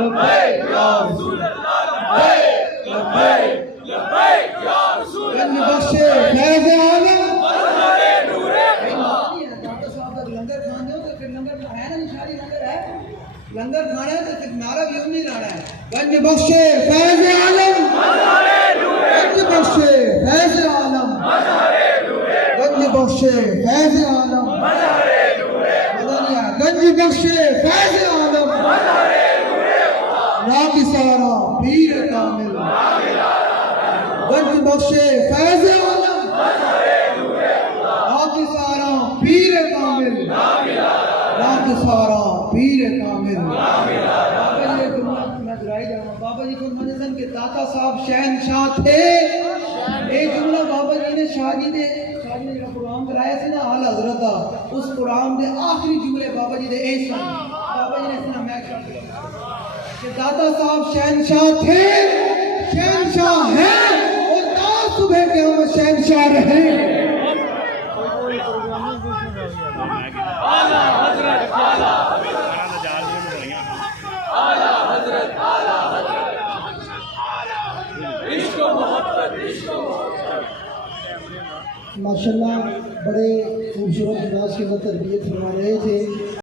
لبیک یا رسول اللہ لبیک لبیک لبیک یا رسول اللہ گنج بخش فیض عالم ڈاکٹر صاحب کا لنگر کھانے ہو تو پھر لنگر ہے نا نشانی لنگر ہے لنگر کھانا ہے تو پھر نعرہ بھی ہم نہیں لانا ہے گنج بخش فیض عالم گنج بخش فیض عالم گنج بخش فیض عالم گنج بخش فیض عالم راک سارا پیر کامل گنج بخش فیض عالم راک سارا پیر کامل راک سارا پیر کامل بابا جی کو میں دہرائی جاؤں بابا جی کو منظم کے داتا صاحب شہنشاہ تھے یہ جملہ بابا جی نے شاہ جی نے جو قرآن کرایا سی نا اعلی حضرت دا اس قرآن دے آخری جملے بابا جی دے اے سن بابا جی نے سنا میں کہ داتا صاحب شہنشاہ تھے شہنشاہ ہیں اور تا صبح قیامت شہنشاہ رہیں ماشاءاللہ بڑے خوبصورت انداز کے اندر تربیت فرما رہے تھے